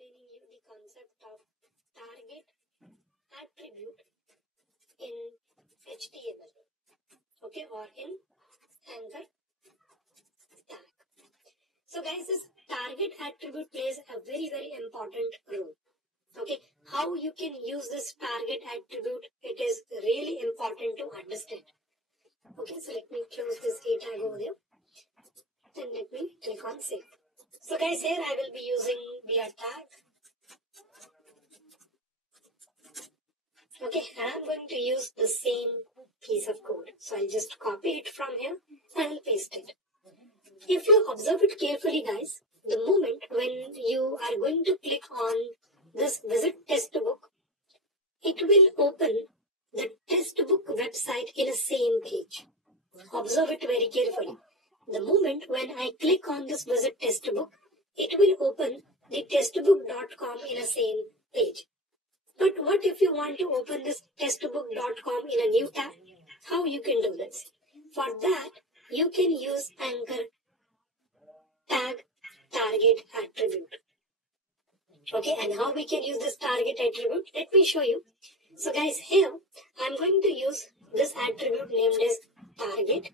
explaining you the concept of target attribute in HTML, okay, or in anchor tag. So guys, this target attribute plays a very important role. Okay, how you can use this target attribute, it is really important to understand. Okay, so let me close this A tag over there and let me click on save. So guys, here I will be using BR tag. Okay, and I'm going to use the same piece of code. So I'll just copy it from here and I'll paste it. If you observe it carefully guys, the moment when you are going to click on this visit test book, it will open the test book website in a same page. Observe it very carefully. The moment when I click on this visit test book, it will open the testbook.com in a same page. But what if you want to open this testbook.com in a new tab? How you can do this? For that, you can use anchor tag target attribute. Okay, and how we can use this target attribute? Let me show you. So guys, here I'm going to use this attribute named as target.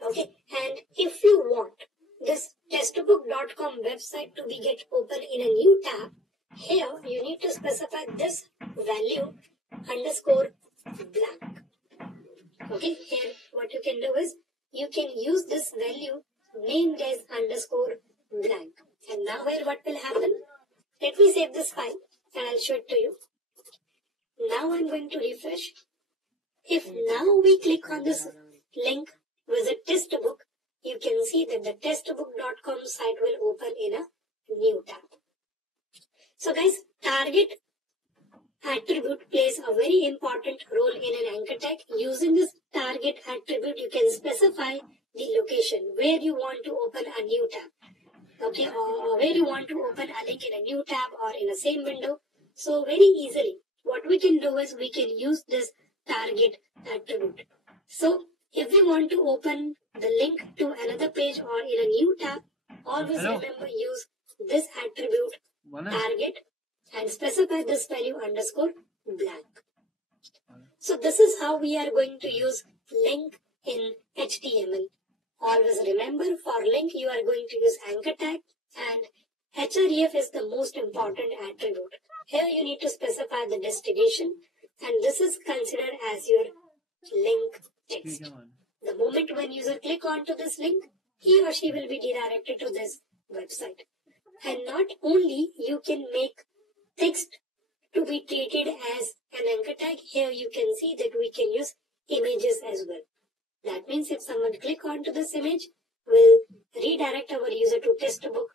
Okay, and if you want this testbook.com website to be get open in a new tab, here you need to specify this value underscore blank. Okay, here what you can do is you can use this value named as underscore blank. And now here what will happen? Let me save this file and I'll show it to you. Now I'm going to refresh. If now we click on this link visit testbook, you can see that the testbook.com site will open in a new tab. So guys, target attribute plays a very important role in an anchor tag. Using this target attribute, you can specify the location where you want to open a new tab. Okay, or where you want to open a link in a new tab or in the same window. So very easily, what we can do is we can use this target attribute. So if we want to open the link to another page or in a new tab, always remember use this attribute target and specify this value underscore blank. So this is how we are going to use link in HTML. Always remember, for link you are going to use anchor tag, and href is the most important attribute. Here you need to specify the destination, and this is considered as your link text. The moment when user click onto this link, he or she will be redirected to this website. And not only you can make text to be treated as an anchor tag, here you can see that we can use images as well. That means if someone click onto this image, we'll redirect our user to testbook